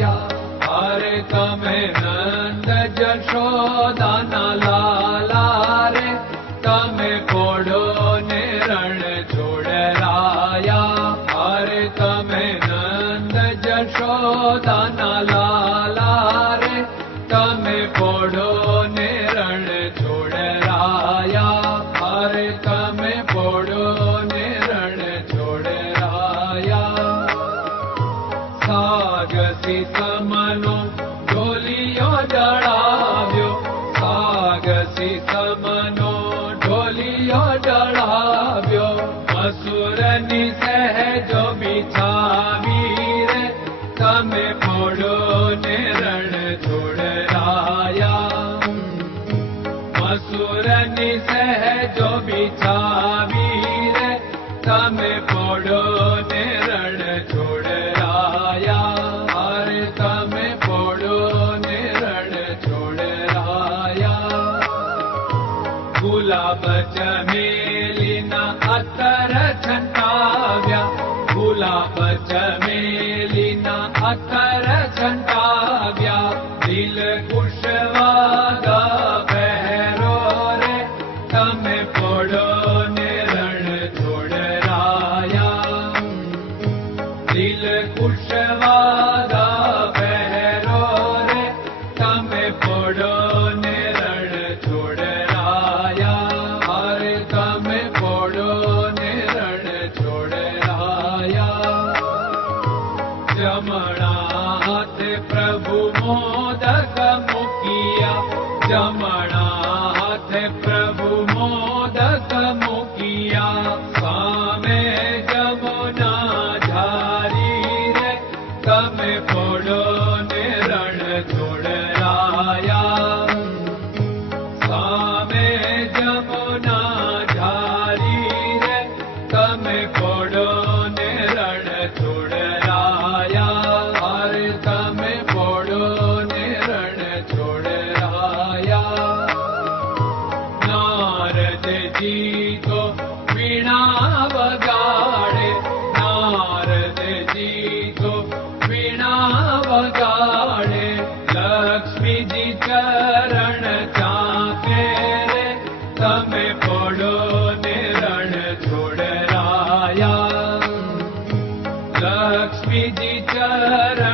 या अरे तमे नन्द यशो दाना ला रे। तमे पोढो नेरण अरे तमे नन्द यशो दाना ला तमे पोढो जड़ाव्यो। सागसी समनो ढोलियो जड़ाव्यो। असुरनि सहजो बिछावी रे तमे पोड़ो ने रण छोड़ाया असुरनि सहजो बिछावी बचा लक्ष्मीजी चरण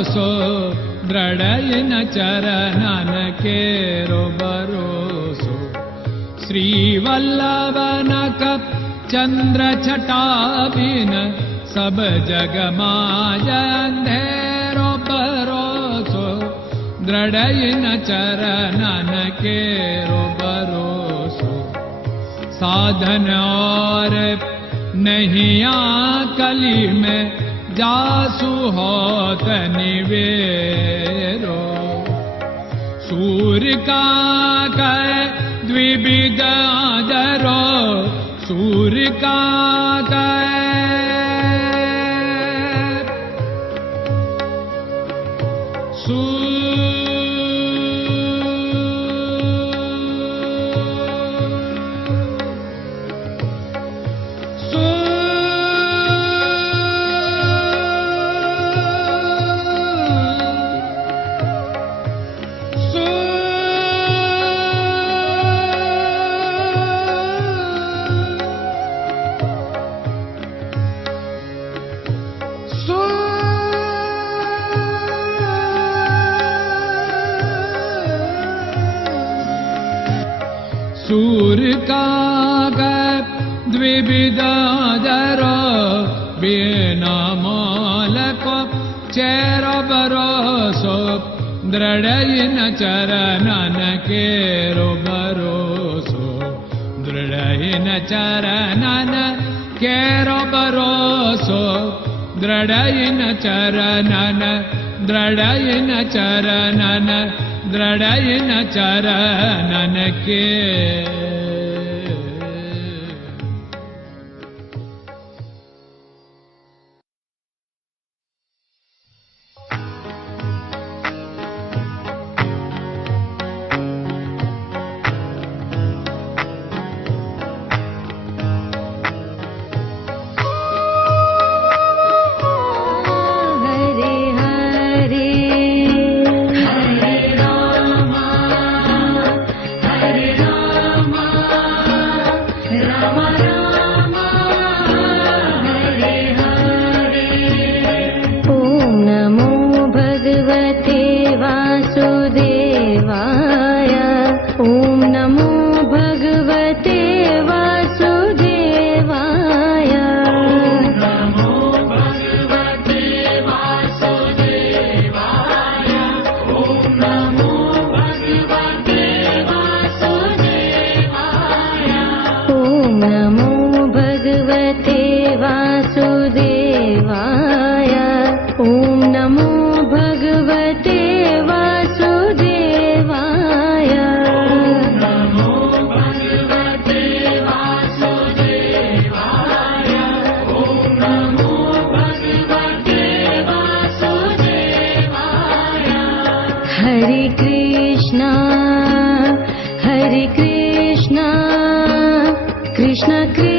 दृढय न चरन केरो भरोसो श्रीवल्लभ चन्द्रटाबिन सब जगमाज धेरो भरोसो द्रडयि न चरन केरो भरोसो साधन और नही मे जासु सुहत निवेरो। सूर्यका द्विविजरो सूर्यका द्विविदादरो बिनामालको चेरो बरोसो दृढयिन चरणन केरो बरोसो दृढयिन चरणन केरो बरोसो दृढयिन चरणन दृढयिन चरणन दृढयिन चरणन Krishna Krishna